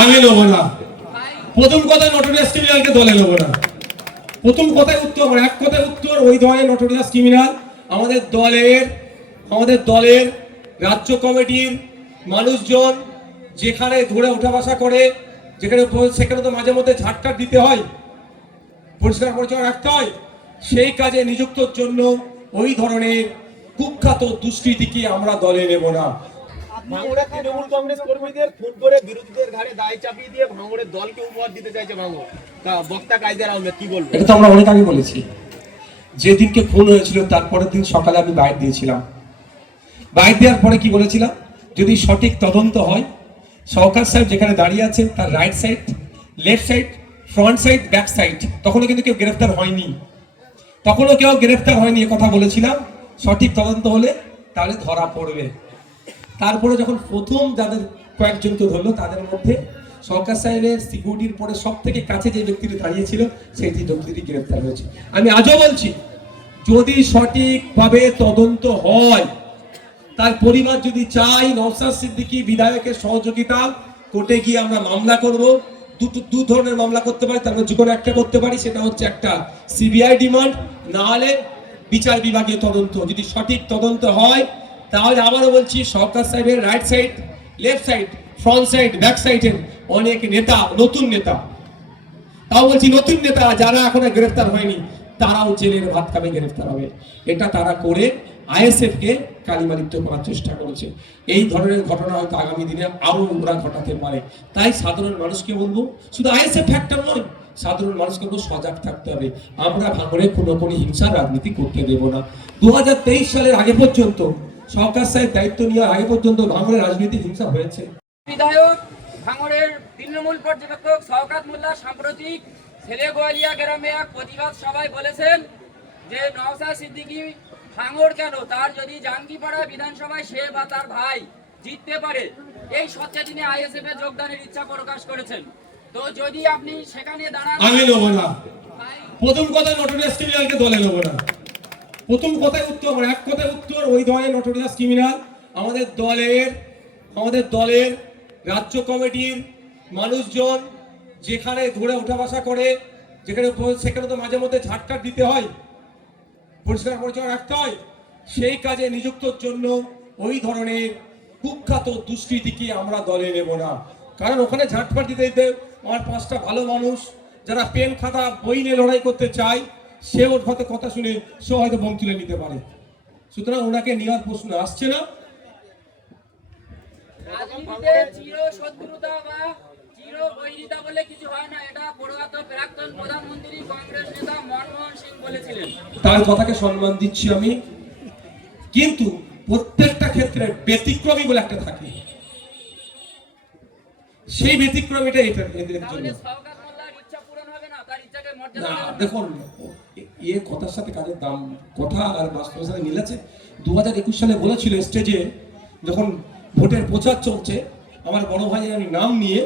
আমি নেব না। প্রথম কথায় নটোরিয়াস ক্রিমিনালকে দলে নেব না। প্রথম কথায় উত্তর এক কথায় উত্তর, ওই ধরনের নটোরিয়াস ক্রিমিনাল আমাদের দলের আমাদের দলের রাজ্য কমিটির মানুষজন যেখানে ধরে ওঠা বসা করে, যেখানে সেখানে তো মাঝে মধ্যে ঝাড়টার দিতে হয়, পরিষ্কার পরিচ্ছন্ন রাখতে হয়, সেই কাজে নিযুক্তর জন্য ওই ধরনের কুখ্যাত দুষ্কৃতিকে আমরা দলে নেব না। ভাঙড়ের তৃণমূল কংগ্রেস কর্মীদের খুন করে বিরোধীদের ঘাড়ে দায় চাপিয়ে দিয়ে ভাঙড়ের দলকে উপহার দিতে চাইছে ভাঙড়। বক্তা কায়দের আহমেদ কি বলব এটা তো আমরা অনেক আগে বলেছি। যেদিনকে খুন হয়েছিল তারপরের দিন সকালে আমি বাইট দিয়েছিলাম। বাইট দেওয়ার পরে কি বলেছিলাম? যদি সঠিক তদন্ত হয় সরকার সাহেব যেখানে দাঁড়িয়ে আছেন, তার right side left side front side back side তখনও কিন্তু কেউ গ্রেফতার হয়নি। তখনও কেউ গ্রেফতার হয়নি কথা বলেছিলাম। সঠিক তদন্ত হলে তাহলে ধরা পড়বে। তারপরে যখন প্রথম যাদের কয়েকজনকে ধরলো, তাদের মধ্যে সরকার সাহেবের সিকিউরিটির পরে সব থেকে কাছে যে ব্যক্তিটি দাঁড়িয়েছিল, সেই ব্যক্তিটি গ্রেফতার হয়েছে। আমি আজও বলছি, যদি সঠিকভাবে তদন্ত হয়, তার পরিবার যদি চাই নওসাদ সিদ্দিকি বিধায়কের সহযোগিতা, কোর্টে গিয়ে আমরা মামলা করব, দুটো, দু ধরনের মামলা করতে পারি, তার মধ্যে কোনো একটা করতে পারি, সেটা হচ্ছে একটা সিবিআই ডিমান্ড, না হলে বিচার বিভাগীয় তদন্ত। যদি সঠিক তদন্ত হয় তাহলে আবারও বলছি, সরকার সাহেবের right side left side front side back সাইডের অনেক নেতা, নতুন নেতা। তাও বলছি নতুন নেতা, যারা এখনও গ্রেফতার হয়নি, তারাও জেলের ভাত খাবে, গ্রেফতার হবে। এটা তারা করে আইএসএফ কে কালিমালিপ্ত করার চেষ্টা করেছে। এই ধরনের ঘটনা হয়তো আগামী দিনে আরও ওরা ঘটাতে পারে। তাই সাধারণ মানুষকে বলব, শুধু আইএসএফ ফ্যাক্টর নয়, সাধারণ মানুষকে বলব, সজাগ থাকতে হবে। আমরা ভাঙড়ে কোনো কোনো হিংসার রাজনীতি করতে দেব না। দু হাজার তেইশ সালের আগে পর্যন্ত সরকার সাহেব দায়িত্ব নেওয়ার আগে পর্যন্ত ভাঙড়ে রাজনীতি হিংসা হয়েছে। বিধায়ক ভাঙড়ের তৃণমূল পর্যবেক্ষক শওকাত মোল্লা সাম্প্রতিক ছেলে গোয়ালিয়া গ্রামে এক প্রতিবাদ সভায় বলেছেন যে নওসাদ সিদ্দিকী ভাঙড় কেন? তার যদি জাঙ্গিপাড়া বিধানসভায় সে বা তার ভাই জিততে পারে এই সত্যে তিনি আইএসএফ এ যোগদানের ইচ্ছা প্রকাশ করেছেন। তো যদি আপনি সেখানে দাঁড়ান আমি নেব না। প্রথম কথায় নটোরিয়াস ক্রিমিনালকে দলে নেব না। প্রথম কথায় উত্তর আমার এক কথায় উত্তর, ওই ধরনের নটোরিয়াস ক্রিমিনাল আমাদের দলের আমাদের দলের রাজ্য কমিটির মানুষজন যেখানে ধরে ওঠা বসা করে, যেখানে সেখানে তো মাঝে মধ্যে ঝাড়টার দিতে হয়, পরিষ্কার পরিচ্ছন্ন রাখতে হয়, সেই কাজে নিযুক্তর জন্য ওই ধরনের কুখ্যাত দুষ্কৃতিকে আমরা দলে নেব না। কারণ ওখানে ঝাঁটফাট দিতে দিতে আমার পাঁচটা ভালো মানুষ, যারা পেন খাতা, বই নিয়ে লড়াই করতে চায় সে ওর হয়তো কথা শুনে সে হয়তো বোম তুলে নিতে পারে। সুতরাং ওনাকে নেওয়ার প্রশ্ন আসছে না। তার কথাকে সম্মান দিচ্ছি আমি। কিন্তু প্রত্যেকটা ক্ষেত্রে ব্যতিক্রমী বলে একটা থাকে। সেই ব্যতিক্রমীটা এটা এদের জন্য। দেখুন এ কথার সাথে কাজের দাম, কথা আর বাস্তবের সাথে মিল আছে। দু হাজার একুশ সালে বলেছিল স্টেজে যখন ভোটের প্রচার চলছে, আমার বড় ভাইয়ের আমি নাম নিয়ে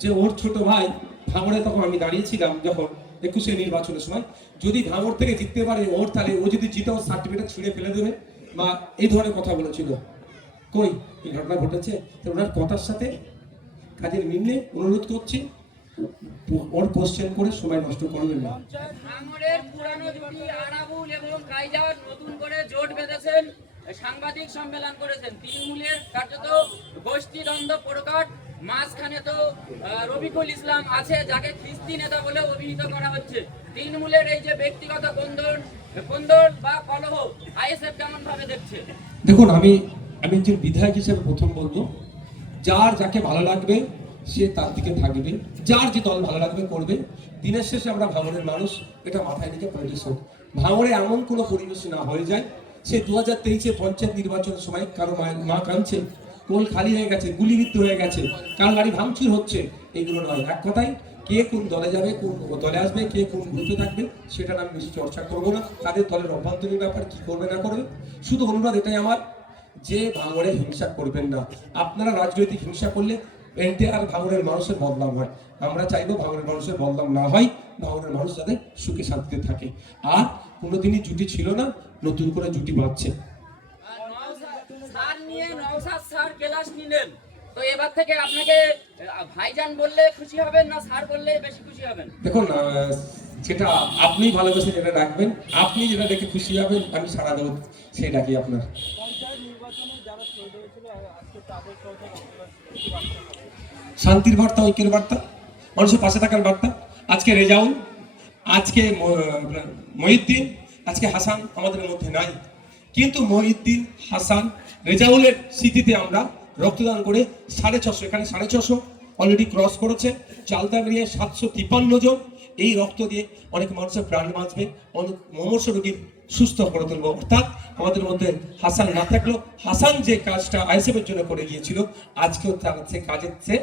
যে ওর ছোট ভাই ভাঙড়ে তখন আমি দাঁড়িয়েছিলাম যখন একুশে নির্বাচনের সময়। যদি ভাঙড় থেকে জিততে পারে ওর, তাহলে ও যদি জিতে, ওর সার্টিফিকেট ছিঁড়ে ফেলে দেবে। বা এই ধরনের কথা বলেছিল। কই, এই ঘটনা ঘটেছে? তো ওনার কথার সাথে কাজের মিল নেই, অনুরোধ করছি। ওর কোশ্চেন করে সময় নষ্ট করবেন না। ভাঙড়ের পুরানো জুটি আরাবুল এবং নতুন করে জোট বেঁধেছেন সাংবাদিক সম্মেলন করেছেন। তৃণমূলের কার্যত প্রকাট মাঝখানে তো আহ, রফিকুল ইসলাম আছে যাকে খ্রিস্তি নেতা বলে অভিহিত করা হচ্ছে। তৃণমূলের এই যে ব্যক্তিগত কন্দন কন্দন বা কলহ আইএসএফ কেমন ভাবে দেখছে? দেখুন আমি আমি একজন বিধায়ক হিসেবে প্রথম বলব যার যাকে ভালো লাগবে সে তার দিকে থাকবে, যার যে দল ভালো লাগবে করবে। দিনের শেষে আমরা ভাঙড়ের মানুষ, এটা মাথায় রেখে পরিবেশ হোক। ভাঙড়ে এমন কোনো পরিবেশ না হয়ে যায়। সে দু হাজার তেইশে পঞ্চায়েত নির্বাচনের সময় কারও মা কাঁদছে, কোল খালি হয়ে গেছে, গুলিবিদ্ধ হয়ে গেছে, কার গাড়ি ভাঙচুর হচ্ছে এইগুলো নয়। এক কথাই কে কোন দলে যাবে, কোন দলে আসবে, কে কোন গ্রুপে থাকবে, সেটা আমি বেশি চর্চা করব না। তাদের দলের অভ্যন্তরীণ ব্যাপার কি করবে, না করবে, শুধু অনুরোধ এটাই আমার যে ভাঙড়ে হিংসা করবেন না। আপনারা রাজনৈতিক হিংসা করলে এতে আর ভাঙড়ের মানুষের বদনাম হয়। আমরা চাইব ভাঙড়ের মানুষের বদনাম না হয় ভাঙড়ের মানুষ যাতে সুখে শান্তিতে থাকে। আর কোনোদিনই জুটি ছিল না নতুন করে জুটি বাঁধছে। আর নওশাদ- নিয়ে নওশাদ স্যার ক্লাস নিলেন। তো এবার থেকে আপনাকে ভাইজান বললে খুশি হবেন না স্যার বললে বেশি খুশি হবেন? দেখুন আপনি ভালোবেসে যেটা রাখবেন আপনি যেটা দেখে খুশি হবেন আমি সারা দেবো সেই ডাকি আপনার। শান্তির বার্তা, ঐক্যের বার্তা, মানুষের পাশে থাকার বার্তা। আজকে রেজাউল, আজকে মহিউদ্দিন, আজকে হাসান আমাদের মধ্যে নাই। কিন্তু মহিউদ্দিন, হাসান, রেজাউলের স্মৃতিতে আমরা রক্তদান করে সাড়ে ছশো, এখানে সাড়ে ছশো অলরেডি ক্রস করেছে। চালতা মিলিয়ে সাতশো তিপ্পান্ন জন। এই রক্ত দিয়ে অনেক মানুষের প্রাণ বাঁচবে, অনেক মমর্ষ রোগীর সুস্থ করে তুলবো। অর্থাৎ আমাদের মধ্যে হাসান না থাকলেও হাসান যে কাজটা আইসিএফের জন্য করে গিয়েছিল, আজকেও তার সে কাজের চেয়ে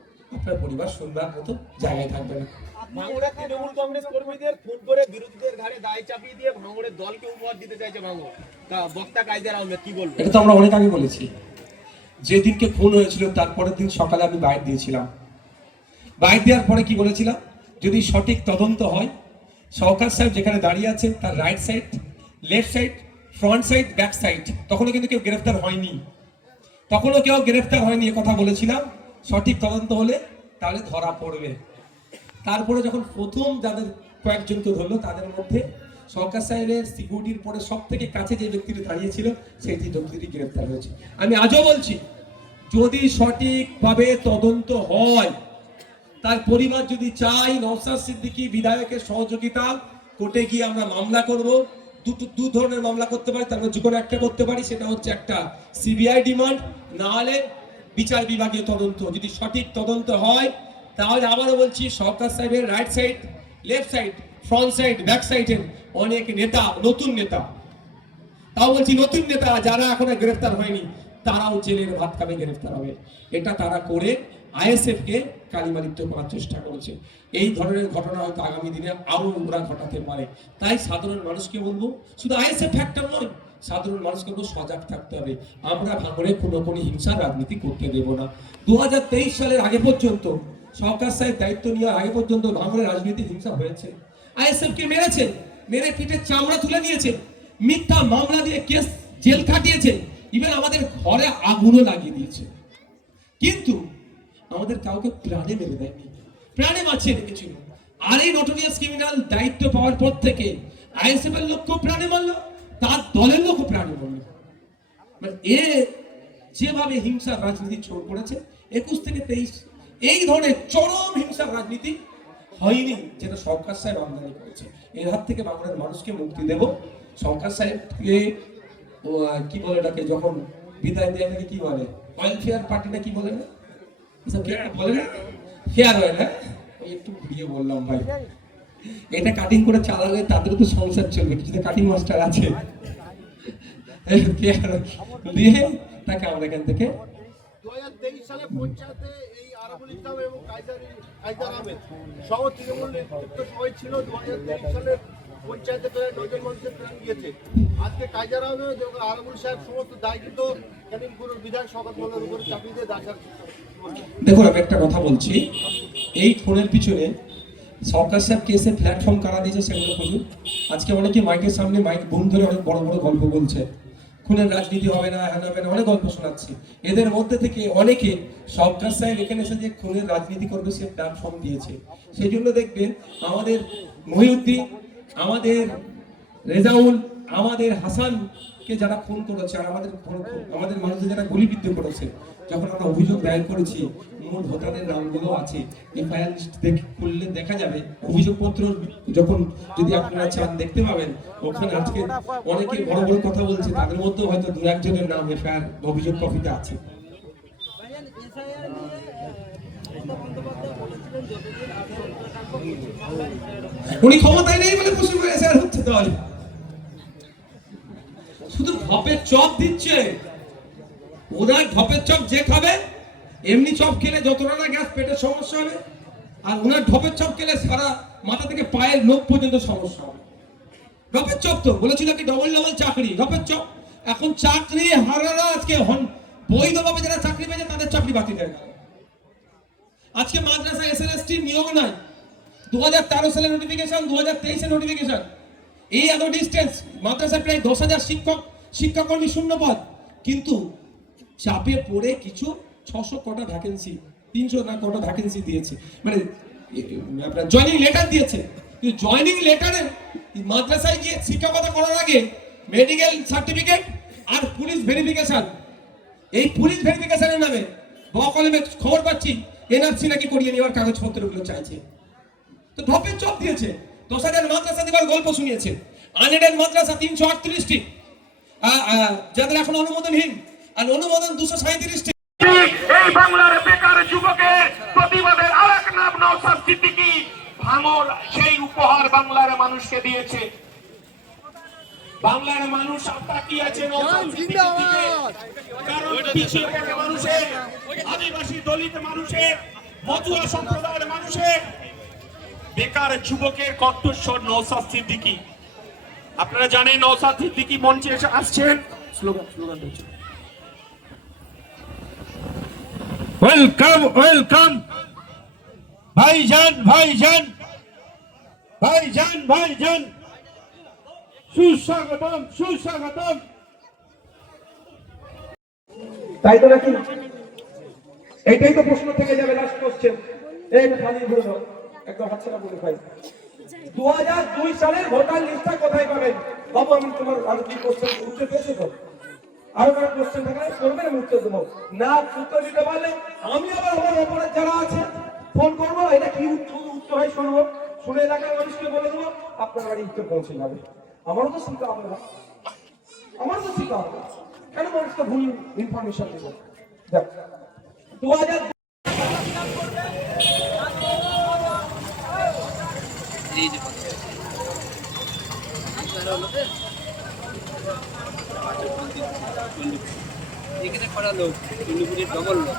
আপনার পরিবার শুনবার মতো জায়গায় থাকবে না। ভাঙড়ে তৃণমূল কংগ্রেস কর্মীদের খুন করে বিরোধীদের ঘাড়ে দায় চাপিয়ে দিয়ে ভাঙড়ের দলকে উপহার দিতে চাইছে ভাঙড়। বক্তা কায়দার আহমেদ কি বলব এটা তো আমরা অনেক আগে বলেছি। যেদিনকে খুন হয়েছিল তারপরের দিন সকালে আমি বাইর দিয়েছিলাম। বাইর দেওয়ার পরে কি বলেছিলাম? যদি সঠিক তদন্ত হয় সহকার সাহেব যেখানে দাঁড়িয়ে আছে তার right side left side front side back side তখনও কিন্তু কেউ গ্রেফতার হয়নি। তখনও কেউ গ্রেফতার হয়নি এ কথা বলেছিলাম। সঠিক তদন্ত হলে তাহলে ধরা পড়বে। তারপরে যখন প্রথম যাদের কয়েকজনকে ধরলো, তাদের মধ্যে সরকার সাহেবের সিকিউরিটির পরে সব থেকে কাছে যে ব্যক্তিটি দাঁড়িয়েছিল, সেই ব্যক্তিটি গ্রেফতার হয়েছে। আমি আজও বলছি, যদি সঠিকভাবে তদন্ত হয়, তার পরিবার যদি চাই নওসাদ সিদ্দিকী বিধায়কের সহযোগিতা, কোর্টে গিয়ে আমরা মামলা করব, দুটো দু ধরনের মামলা করতে পারি, তার মধ্যে যে কোনো একটা করতে পারি, সেটা হচ্ছে একটা সিবিআই ডিমান্ড না হলে বিচার বিভাগীয় তদন্ত। যদি সঠিক তদন্ত হয়, তাহলে আবারও বলছি, সরকার সাহেবের right side left side front side back সাইডের অনেক নেতা, নতুন নেতা। তাও বলছি, নতুন নেতা যারা এখনও গ্রেফতার হয়নি, তারাও জেলের ভাত খাবে, গ্রেফতার হবে। এটা তারা করে আইএসএফ কে কালিমালিপ্ত করার চেষ্টা করেছে। এই ধরনের ঘটনা হয়তো আগামী দিনে আরও ওরা ঘটাতে পারে। তাই সাধারণ মানুষকে বলব, শুধু আইএসএফ ফ্যাক্টর নয়, সাধারণ মানুষকে বলব, সজাগ থাকতে হবে। আমরা ভাঙড়ে কোনো কোনো হিংসার রাজনীতি করতে দেব না। দু সালের আগে পর্যন্ত, সরকার সাহেব দায়িত্ব নেওয়ার আগে পর্যন্ত ভাঙড়ে রাজনীতি হিংসা হয়েছে। আইএসএফ কে মেরেছে, মেরে পিঠে চামড়া তুলে নিয়েছে, মিথ্যা মামলা দিয়ে কেস জেল কাটিয়েছে ইভেন আমাদের ঘরে আগুনও লাগিয়ে দিয়েছে। কিন্তু আমাদের কাউকে প্রাণে মেরে দেয়নি। প্রাণে বাঁচিয়ে রেখেছিল। আর এই নটোরিয়াস ক্রিমিনাল দায়িত্ব পাওয়ার পর থেকে আইএসএফ এর লোককেও প্রাণে মারলো, তার দলের লোকও প্রাণে মারলো। মানে এ যেভাবে হিংসার রাজনীতি ছড় পড়েছে, একুশ থেকে তেইশ, এই ধরনের চরম হিংসার রাজনীতি হয়নি যেটা সরকার সাহেব আমদানি করেছে। এর হাত থেকে বাংলার মানুষকে মুক্তি দেব। সরকার সাহেবকে কি বলে এটাকে, যখন বিদায় দেয় নাকি কি বলে? ওয়েলফেয়ার পার্টিটা কি বলে না? এসব কি একটা বলে না? ফেয়ার একটু ঘুরিয়ে বললাম ভাই। এটা কাটিং করে চালালে তাদের তো সংসার চলবে কিছু কাটিং মাস্টার আছে। দিয়ে তাকে আমরা এখান থেকে পঞ্চায়েতে আজকে কাইজার আহমেদ এবং সাহেব সমস্ত দায়িত্ব ক্যানিংপুরের বিধায়ক শওকত মোল্লার উপরে চাপিয়ে দিয়ে দাঁড়ার দেখুন, আমি একটা কথা বলছি। এই ফোনের পিছনে সরকার সাহেব কেসে প্ল্যাটফর্ম কারা দিয়েছে সেগুলো খুঁজুন। আজকে অনেকে মাইকের সামনে মাইক বুম ধরে অনেক বড় বড় গল্প বলছে। খুনের রাজনীতি হবে না হ্যান হবে না, অনেক গল্প শোনাচ্ছি। এদের মধ্যে থেকে অনেকে সরকার সাহেব এখানে এসে যে খুনের রাজনীতি করবে সে প্ল্যাটফর্ম দিয়েছে। সেই জন্য দেখবেন, আমাদের মহিউদ্দিন, আমাদের রেজাউল, আমাদের হাসানকে যারা খুন করেছে, আর আমাদের আমাদের মানুষদের যারা গুলিবিদ্ধ করেছে যখন আমরা অভিযোগ দায়ের করেছি, মূল ভোটারের নামগুলো আছে এফআইআর লিস্ট খুললে দেখা যাবে, অভিযোগপত্র যখন যদি আপনারা চান দেখতে পাবেন ওখানে আজকে অনেকে বড় বড় কথা বলছে, তাদের মধ্যেও হয়তো দু একজনের নাম এফআইআর অভিযোগ কপিতে আছে। উনি ক্ষমতায় নেই বলে পশ্চিমবঙ্গে এসআইআর হচ্ছে তাহলে শুধু ঢপের চপ দিচ্ছে ওনার ঢপের চপ যে খাবে, এমনি চপ খেলে যতটা না গ্যাস পেটের সমস্যা হবে, আর ওনার ঢপের চপ খেলে সারা মাথা থেকে পায়ের লোক পর্যন্ত সমস্যা হবে। ঢপের চপ তো, বলেছিল কি ডবল ডবল চাকরি, ঢপের চপ। এখন চাকরি হারারা আজকে হন, বৈধভাবে যারা চাকরি পেয়েছে তাদের চাকরি বাতিল হয়ে গেল। আজকে মাদ্রাসা এস এসএলএসটি নিয়োগ নাই। দু হাজার তেরো সালের নোটিফিকেশন দু হাজার তেইশের নোটিফিকেশন এই এত ডিস্টেন্স মাদ্রাসায় প্রায় দশ হাজার শিক্ষক, শিক্ষাকর্মী শূন্য পদ কিন্তু চাপে পড়ে কিছু ছশো কটা ভ্যাকেন্সি তিনশো না কটা ভ্যাকেন্সি দিয়েছে। মানে জয়নিং লেটার দিয়েছে। কিন্তু জয়নিং লেটারে মাদ্রাসায় গিয়ে শিক্ষকতা করার আগে মেডিকেল সার্টিফিকেট আর পুলিশ ভেরিফিকেশন এই পুলিশ ভেরিফিকেশনের নামে বকলমে খবর পাচ্ছি, এনআরসি নাকি করিয়ে নেওয়ার কাগজপত্রগুলো চাইছে। তো ধপের চপ দিয়েছে। দশ হাজার মাদ্রাসা দেবার গল্প শুনিয়েছে। আনএডেড মাদ্রাসা তিনশো আটত্রিশটি। যাদের এখন অনুমোদনহীন আর অনুমোদন দুশো সাঁত্রিশটি এই বাংলার বেকার যুবকের প্রতিবাদের আরেক নাম নওসাদ সিদ্দিকী ভাঙর সেই উপহার বাংলার মানুষকে দিয়েছে। বাংলার মানুষ দিকে। কারণ পিছিয়ে পড়া মানুষের আদিবাসী দলিত মানুষের মতুয়া সম্প্রদায়ের মানুষের বেকার যুবকের কণ্ঠস্বর নওসাদ সিদ্দিকী আপনারা জানেন নওসাদ সিদ্দিকী মঞ্চে এসে আসছেন। স্লোগান স্লোগান ওয়েলকাম ওয়েলকাম ভাইজান ভাইজান ভাইজান ভাইজান সুস্বাগতম সুস্বাগতম তাই তো নাকি? এটাই তো প্রশ্ন থেকে যাবে লাস্ট কোশ্চেন এই খালি বলে দাও। একদম হাতছাড়া বলে ভাই দু হাজার দুই সালের ভোটার লিস্টটা কোথায় পাবেন? বাবু, আমি তোমার আরও কি কোশ্চেন উত্তর পেয়েছ তো? আরও কোনো কোশ্চেন আমি উত্তর দেবো। না, উত্তর দিতে পারলে আমি আবার আমার যারা আছে ফোন করব, এটা কি উত্তর উত্তর হয় শুনব। শুনে এলাকার মানুষকে বলে দেবো, আপনার বাড়ি উত্তর পৌঁছে আমারও তো শিখতে হবে আমারও তো শিখতে হবে কেন মানুষকে ভুল ইনফরমেশন দেবো? দেখ দু হাজার এখানে করা লোক? চন্ডিপুরের ডবল লোক।